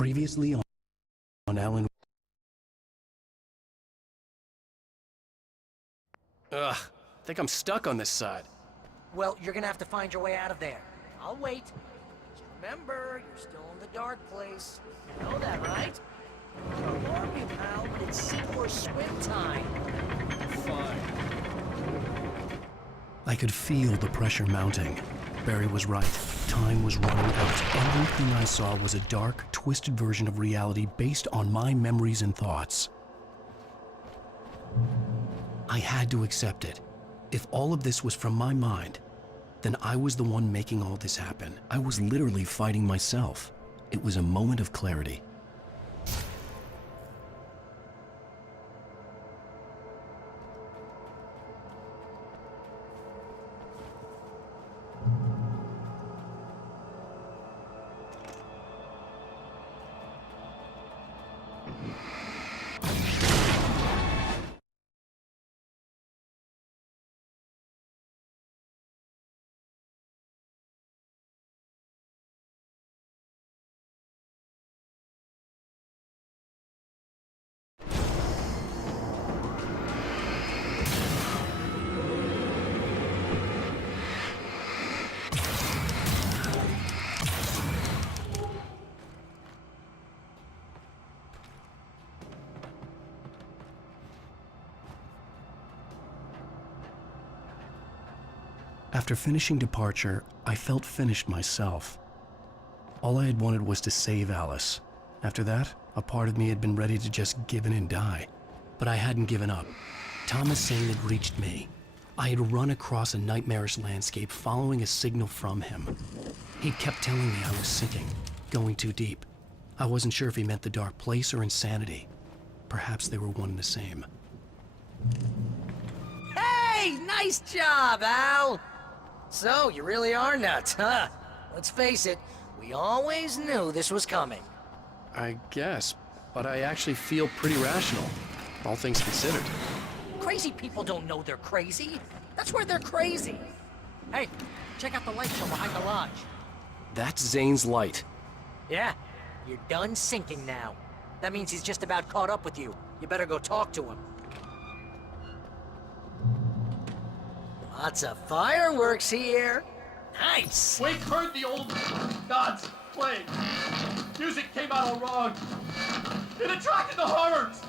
Previously on Alan... Ugh, I think I'm stuck on this side. Well, you're gonna have to find your way out of there. I'll wait. Just remember, you're still in the dark place. You know that, right? I'll warn you, pal, but it's sink or swim time. Fine. I could feel the pressure mounting. Barry was right. Time was running out. Everything I saw was a dark, twisted version of reality based on my memories and thoughts. I had to accept it. If all of this was from my mind, then I was the one making all this happen. I was literally fighting myself. It was a moment of clarity. After finishing Departure, I felt finished myself. All I had wanted was to save Alice. After that, a part of me had been ready to just give in and die. But I hadn't given up. Thomas Sane had reached me. I had run across a nightmarish landscape following a signal from him. He kept telling me I was sinking, going too deep. I wasn't sure if he meant the dark place or insanity. Perhaps they were one and the same. Hey, nice job, Al! So, you really are nuts, huh? Let's face it, we always knew this was coming. I guess, but I actually feel pretty rational, all things considered. Crazy people don't know they're crazy. That's where they're crazy. Hey, check out the light show behind the lodge. That's Zane's light. Yeah, you're done sinking now. That means he's just about caught up with you. You better go talk to him. Lots of fireworks here. Nice! Wake heard the old gods play. Music came out all wrong. It attracted the horrors.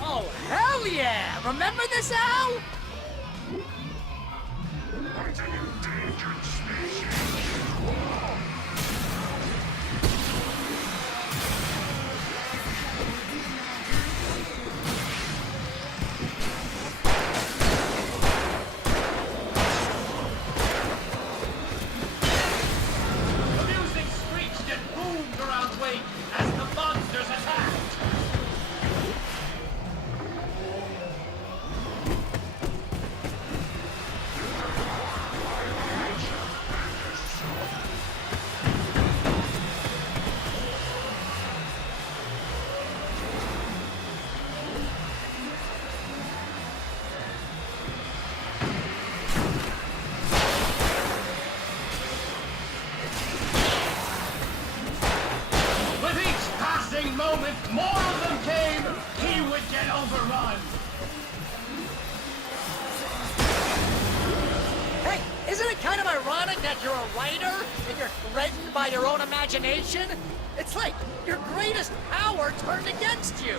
Oh, hell yeah! Remember this, Al? Moment more of them came, he would get overrun. Hey, isn't it kind of ironic that you're a writer and you're threatened by your own imagination? It's like your greatest power turned against you.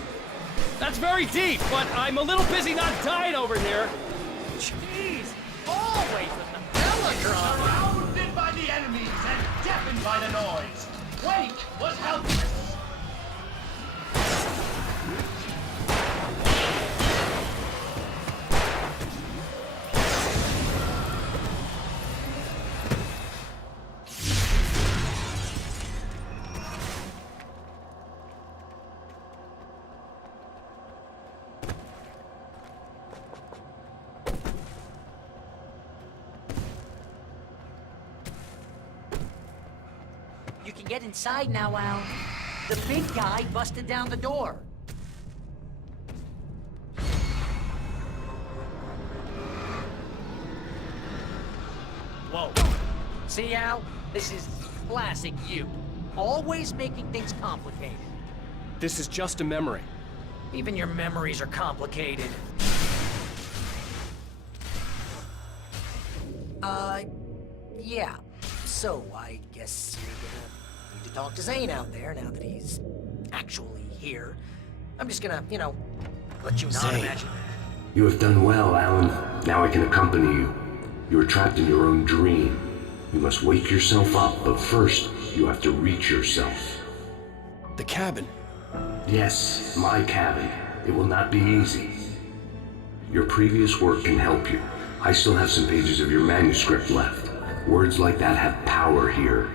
That's very deep, but I'm a little busy not dying over here. Jeez, always with the melodrama. Surrounded by the enemies and deafened by the noise, Wake was helpless. You can get inside now, Al. The big guy busted down the door. See, Al? This is classic you. Always making things complicated. This is just a memory. Even your memories are complicated. Yeah. So, I guess you're gonna need to talk to Zane out there now that he's actually here. I'm just gonna, let you not Zane. imagine. You have done well, Alan. Now I can accompany you. You are trapped in your own dream. You must wake yourself up, but first, you have to reach yourself. The cabin. Yes, my cabin. It will not be easy. Your previous work can help you. I still have some pages of your manuscript left. Words like that have power here.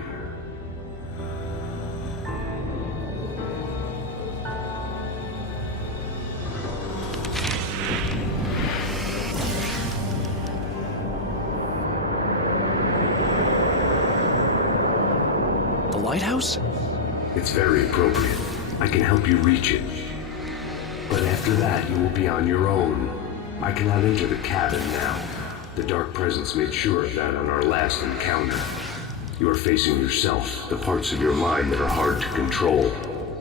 The lighthouse? It's very appropriate. I can help you reach it. But after that, you will be on your own. I cannot enter the cabin now. The Dark Presence made sure of that on our last encounter. You are facing yourself, the parts of your mind that are hard to control.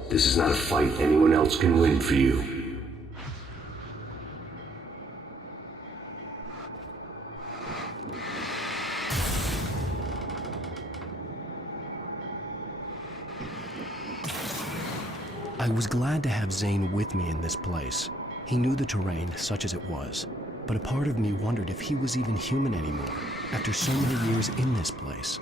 This is not a fight anyone else can win for you. I was glad to have Zane with me in this place. He knew the terrain, such as it was, but a part of me wondered if he was even human anymore, after so many years in this place.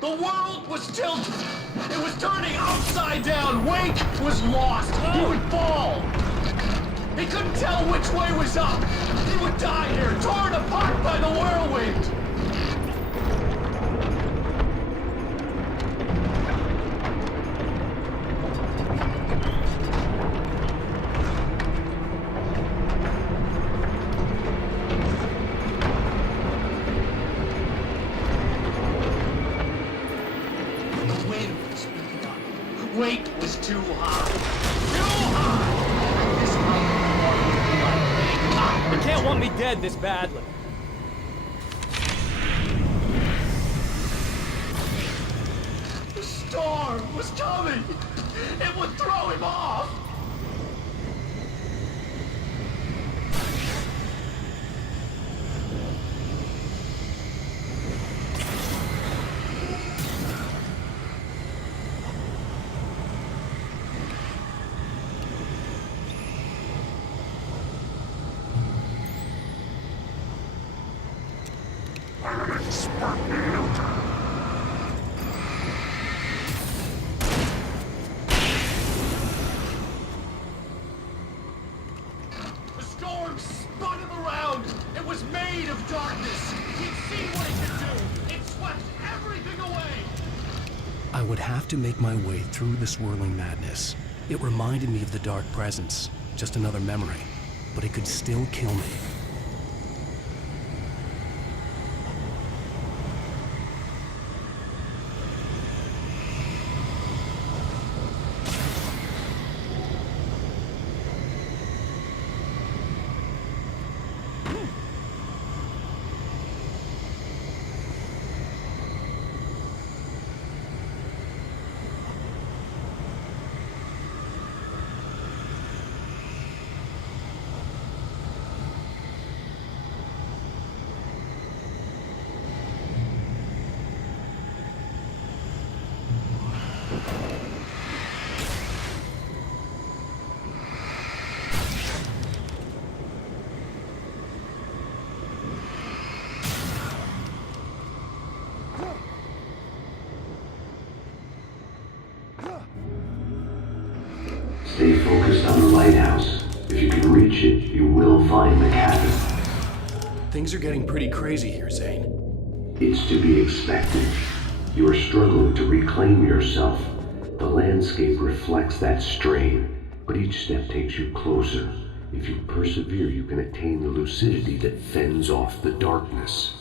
The world was tilted. It was turning upside down. Wake was lost. He would fall. He couldn't tell which way was up. He would die here, torn apart by the whirlwind. The wind was picking up. Weight was too high. Too high! This You can't want me dead this badly. The storm was coming! It would throw him off! The storm spun him around! It was made of darkness! He'd seen what it could do! It swept everything away! I would have to make my way through the swirling madness. It reminded me of the Dark Presence, just another memory, but it could still kill me. Stay focused on the lighthouse. If you can reach it, you will find the cabin. Things are getting pretty crazy here, Zane. It's to be expected. You are struggling to reclaim yourself. The landscape reflects that strain, but each step takes you closer. If you persevere, you can attain the lucidity that fends off the darkness.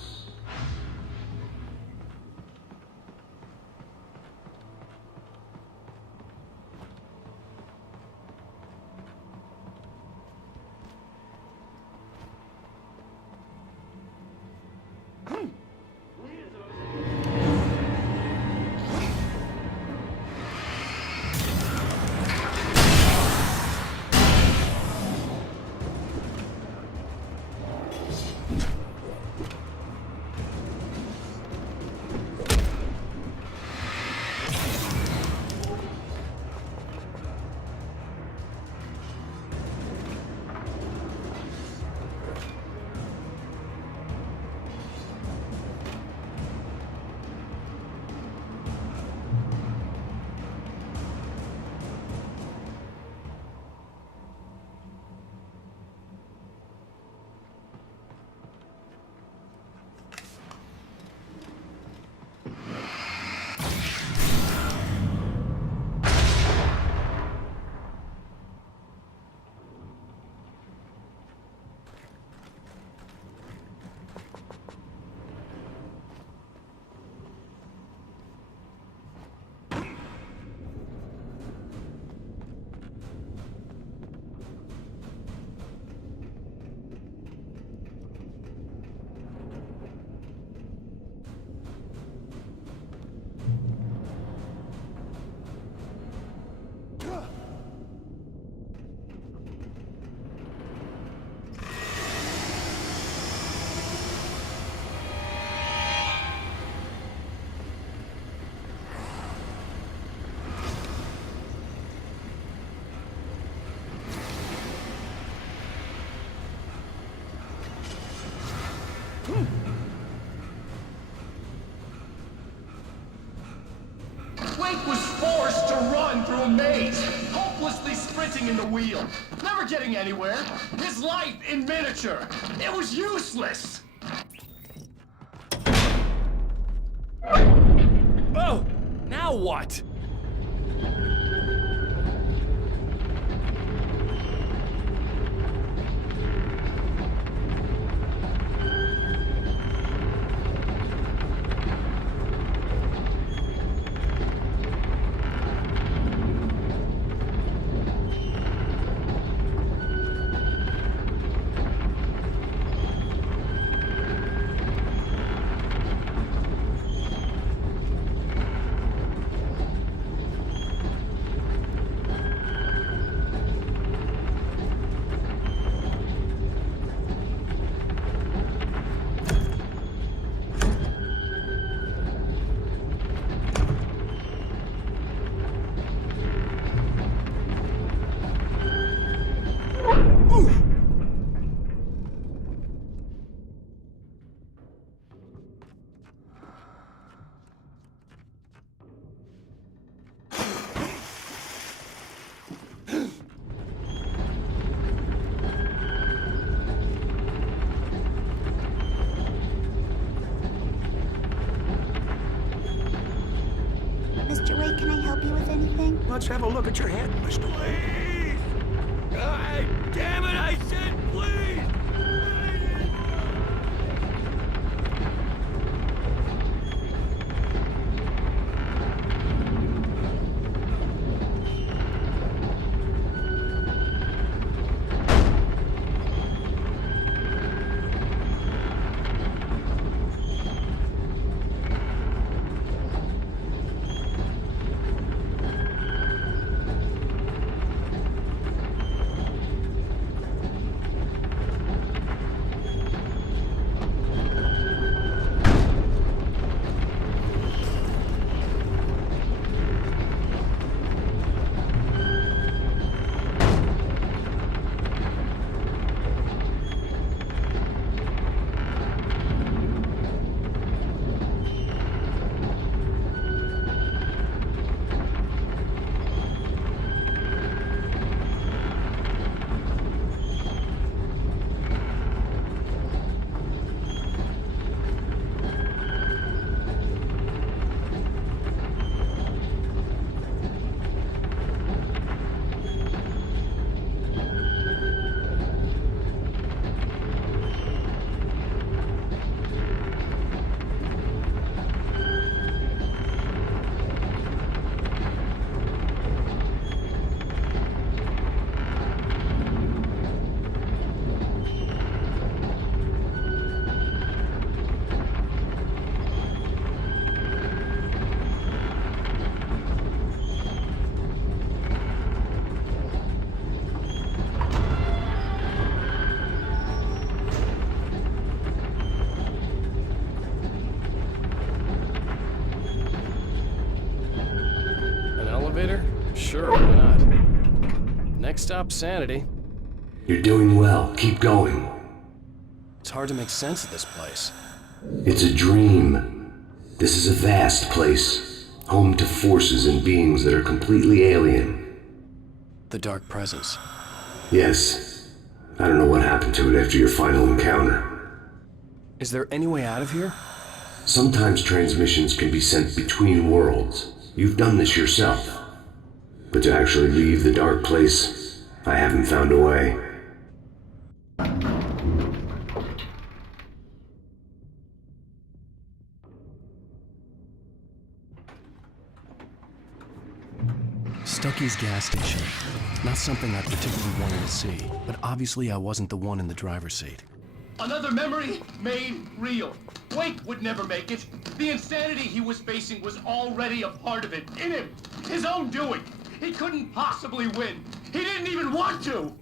to run through a maze, hopelessly sprinting in the wheel, never getting anywhere. His life in miniature. It was useless. Oh! Now what? Mr. Wake, can I help you with anything? Let's have a look at your head, Mr. Please! God damn it, I said please! Sure, why not? Next stop, Sanity. You're doing well. Keep going. It's hard to make sense of this place. It's a dream. This is a vast place, home to forces and beings that are completely alien. The Dark Presence. Yes. I don't know what happened to it after your final encounter. Is there any way out of here? Sometimes transmissions can be sent between worlds. You've done this yourself. But to actually leave the dark place, I haven't found a way. Stucky's gas station. Not something I particularly wanted to see, but obviously I wasn't the one in the driver's seat. Another memory made real. Wake would never make it. The insanity he was facing was already a part of it, in him. His own doing. He couldn't possibly win. He didn't even want to.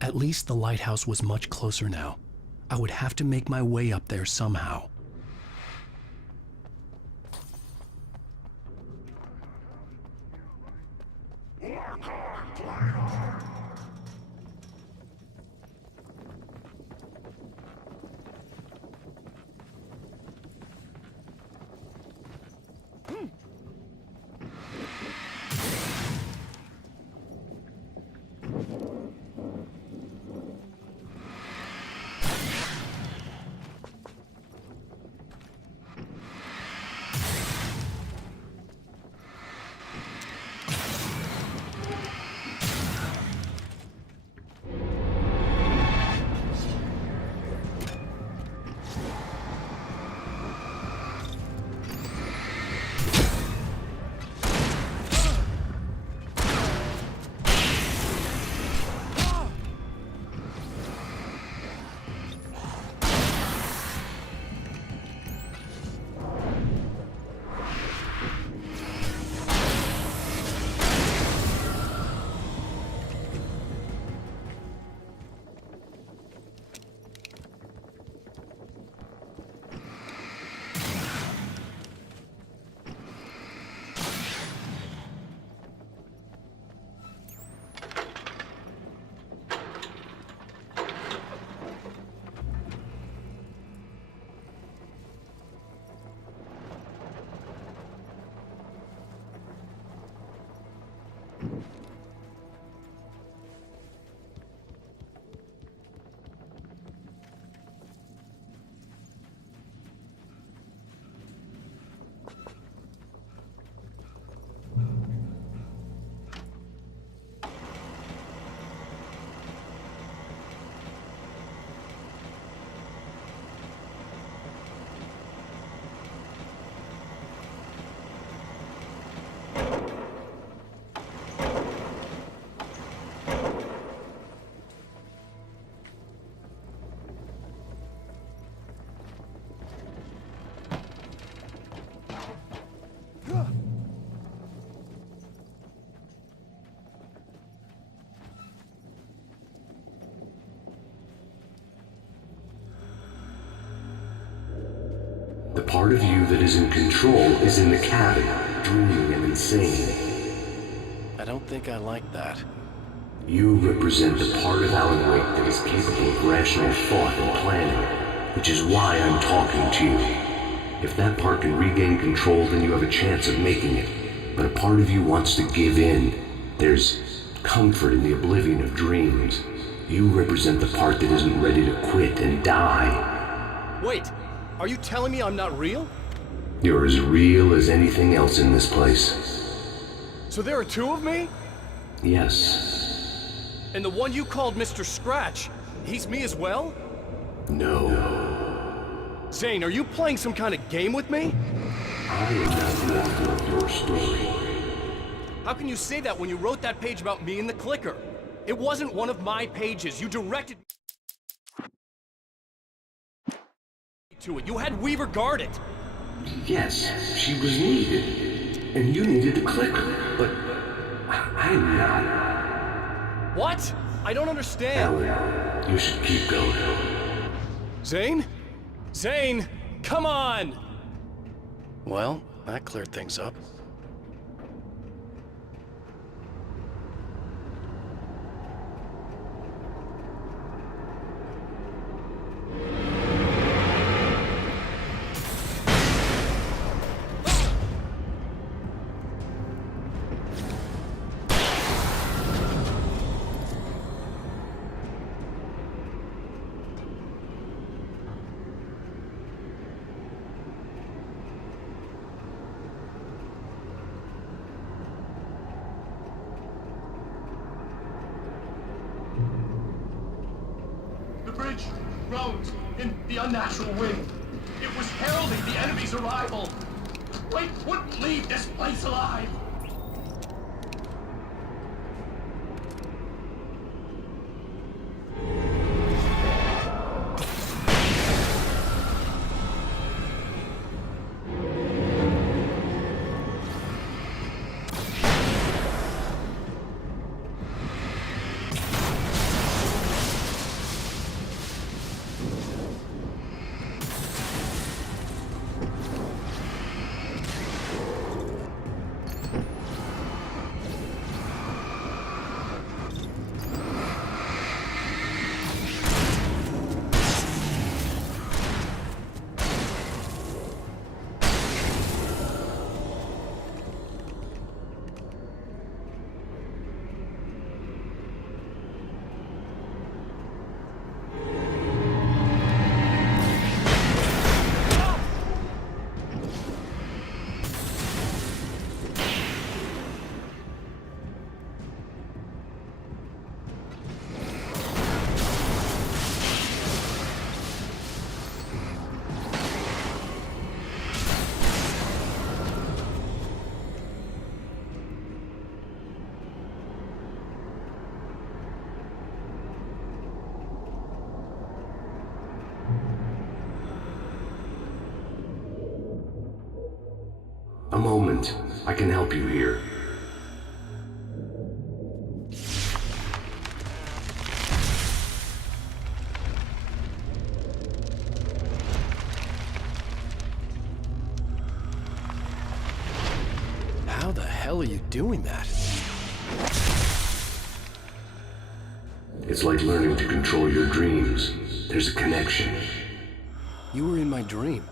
At least the lighthouse was much closer now. I would have to make my way up there somehow. The part of you that is in control is in the cabin, dreaming and insane. I don't think I like that. You represent the part of Alan Wake that is capable of rational thought and planning, which is why I'm talking to you. If that part can regain control, then you have a chance of making it. But a part of you wants to give in. There's comfort in the oblivion of dreams. You represent the part that isn't ready to quit and die. Wait, are you telling me I'm not real? You're as real as anything else in this place. So there are two of me? Yes. And the one you called Mr. Scratch, he's me as well? No. Zane, are you playing some kind of game with me? I am not the author of your story. How can you say that when you wrote that page about me in the clicker? It wasn't one of my pages. You directed me to it. You had Weaver guard it. Yes, she was needed. And you needed the clicker. But I'm not. What? I don't understand. Alan, you should keep going. Zane? Zane, come on! Well, that cleared things up. The bridge groaned in the unnatural wind. It was heralding the enemy's arrival. Wake wouldn't leave this place alive. A moment. I can help you here. How the hell are you doing that? It's like learning to control your dreams. There's a connection. You were in my dream.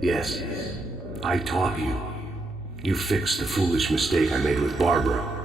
Yes. I taught you. You fixed the foolish mistake I made with Barbara.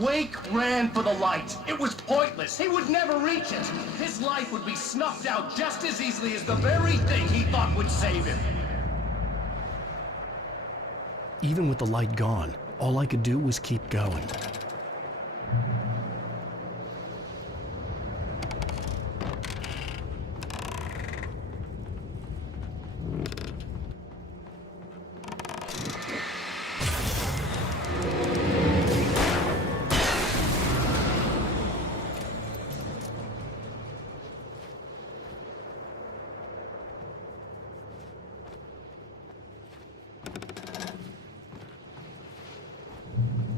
Wake ran for the light. It was pointless. He would never reach it. His life would be snuffed out just as easily as the very thing he thought would save him. Even with the light gone, all I could do was keep going.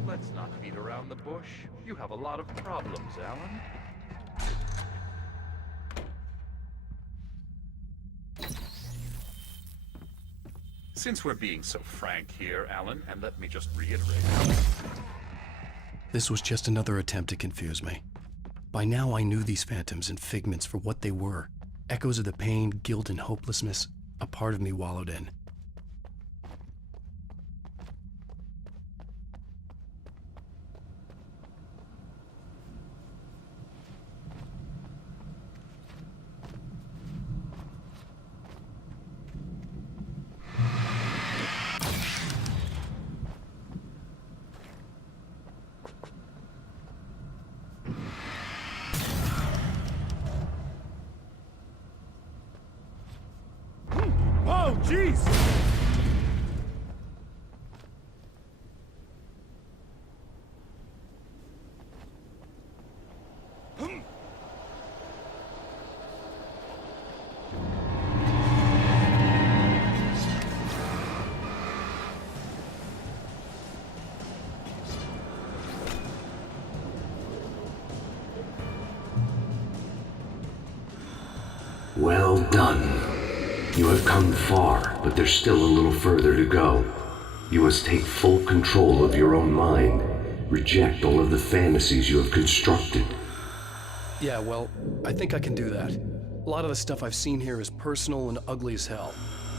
Let's not beat around the bush. You have a lot of problems, Alan. Since we're being so frank here, Alan, and let me just reiterate. This was just another attempt to confuse me. By now I knew these phantoms and figments for what they were. Echoes of the pain, guilt, and hopelessness a part of me wallowed in. Oh, jeez! Well done. You have come far, but there's still a little further to go. You must take full control of your own mind. Reject all of the fantasies you have constructed. Yeah, well, I think I can do that. A lot of the stuff I've seen here is personal and ugly as hell.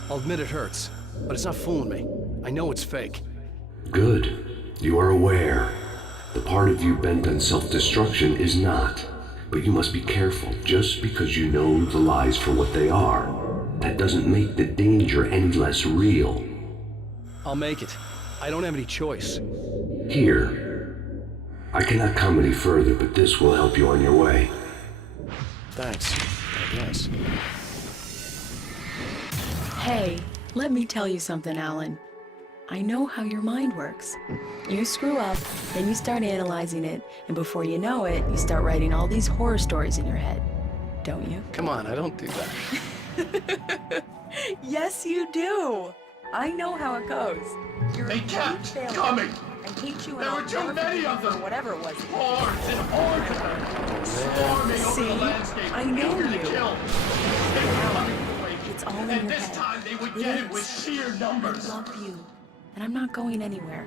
I'll admit it hurts, but it's not fooling me. I know it's fake. Good. You are aware. The part of you bent on self-destruction is not. But you must be careful. Just because you know the lies for what they are, that doesn't make the danger any less real. I'll make it. I don't have any choice. Here. I cannot come any further, but this will help you on your way. Thanks, I guess. Hey, let me tell you something, Alan. I know how your mind works. You screw up, then you start analyzing it, and before you know it, you start writing all these horror stories in your head. Don't you? Come on, I don't do that. Yes, you do. I know how it goes. You're They a kept huge failure. coming. I hate you and There I'll were too never many forgive of you them. for whatever it was. Hordes and hordes of them. Swarming over See? the landscape. I know eager to you. kill. They were coming to wake you. It's all in And your this head. time they would It get it is. with sheer I numbers. love you, and I'm not going anywhere.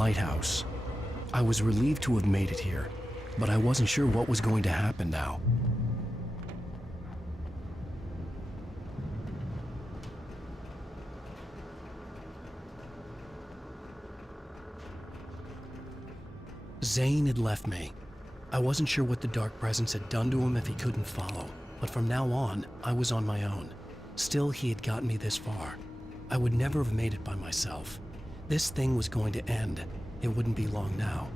lighthouse. I was relieved to have made it here, but I wasn't sure what was going to happen now. Zane had left me. I wasn't sure what the Dark Presence had done to him if he couldn't follow, but from now on, I was on my own. Still, he had gotten me this far. I would never have made it by myself. This thing was going to end. It wouldn't be long now.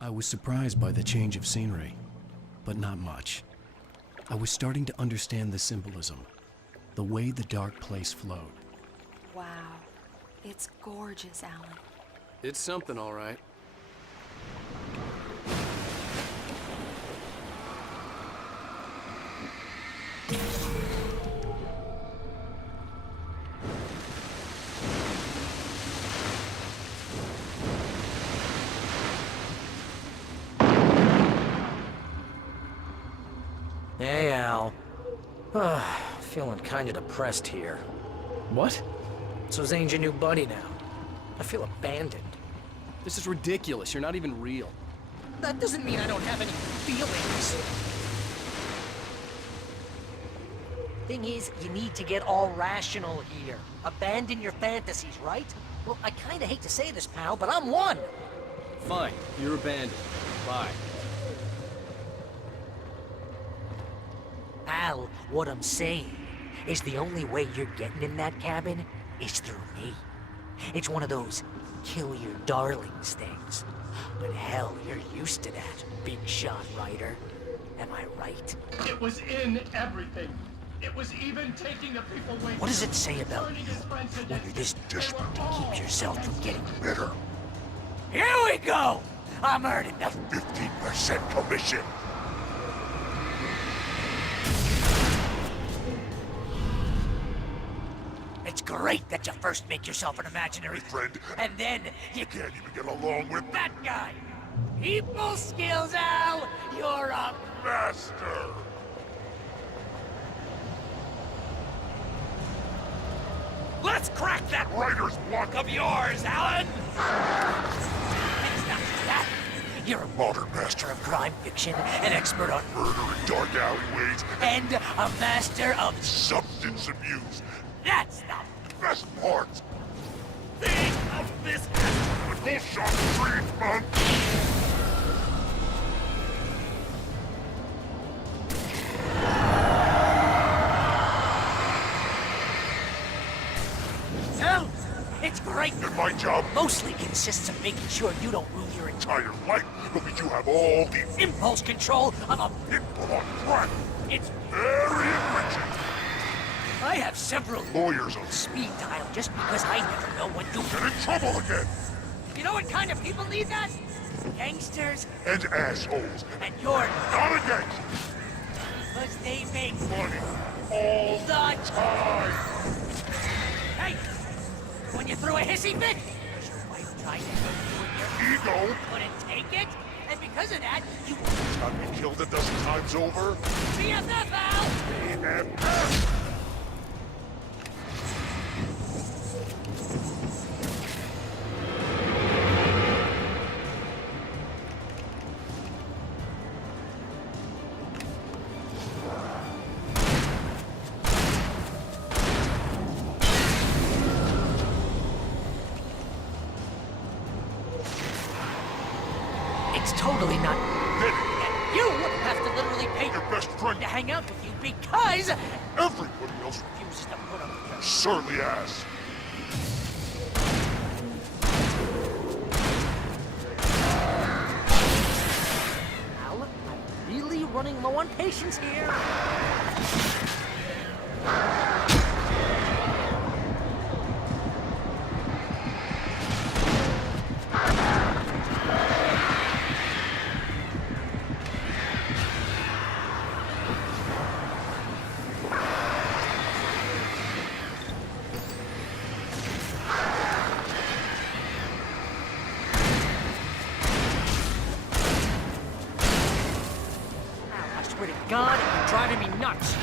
I was surprised by the change of scenery, but not much. I was starting to understand the symbolism, the way the dark place flowed. Wow. It's gorgeous, Alan. It's something, all right. Hey, Al. Feeling kinda depressed here. What? So Zane's your new buddy now. I feel abandoned. This is ridiculous. You're not even real. That doesn't mean I don't have any feelings. Thing is, you need to get all rational here. Abandon your fantasies, right? Well, I kinda hate to say this, pal, but I'm one. Fine. You're abandoned. Bye. Al, what I'm saying is the only way you're getting in that cabin is through me. It's one of those kill your darlings things. But hell, you're used to that, big shot writer. Am I right? It was in everything. It was even taking the people away. What does it say about you when you're this desperate to keep yourself from getting bitter? Here we go! I'm earning the 15% commission. It's great that you first make yourself an imaginary friend, and then you can't even get along with that guy. People skills, Al! You're a master! Let's crack that writer's block of yours, Alan! It's not just that. You're a modern master of crime fiction, an expert on murder in dark alleyways, and a master of substance abuse. That's the best part! Think of this as a shot treatment! So, it's great that my job mostly consists of making sure you don't ruin your entire life, but you have all the impulse control of a pinball on crack. It's very enriching. I have several lawyers on speed dial just because I never know when you'll get in trouble again. You know what kind of people need that? Gangsters and assholes. And you're not a gangster. Because they make money all the time. Hey, when you threw a hissy fit, was your wife trying to hurt you and your ego couldn't take it? And because of that, you got me killed a dozen times over? BFF, Al! BFF! It's totally not good. And you have to literally pay your best friend to hang out with you because everybody else refuses to put up with your surly ass. Al, running low on patience here. I swear to God, you're driving me nuts.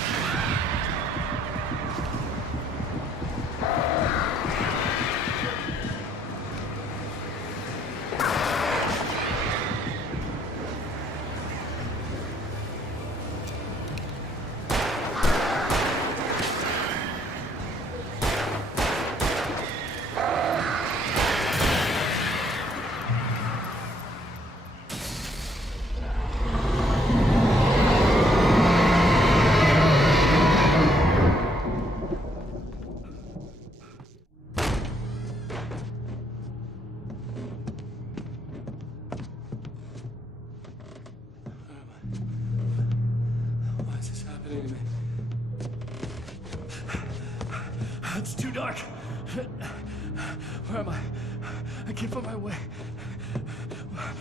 Why is this happening to me? It's too dark. Where am I? I can't find my way.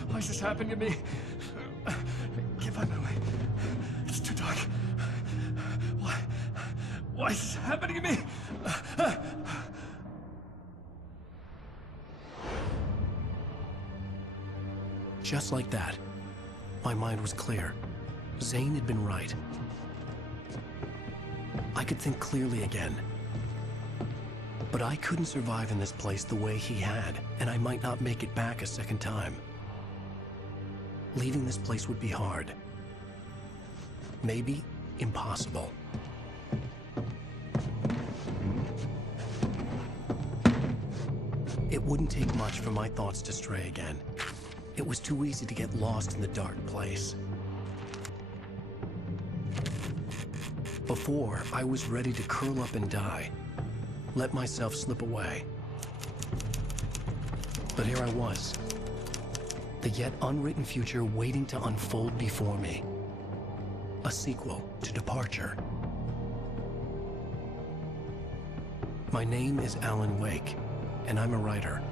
Why is this happening to me? I can't find my way. It's too dark. Why is this happening to me? Just like that, my mind was clear. Zane had been right. I could think clearly again. But I couldn't survive in this place the way he had, and I might not make it back a second time. Leaving this place would be hard. Maybe impossible. It wouldn't take much for my thoughts to stray again. It was too easy to get lost in the dark place. Before, I was ready to curl up and die. Let myself slip away. But here I was. The yet unwritten future waiting to unfold before me. A sequel to Departure. My name is Alan Wake, and I'm a writer.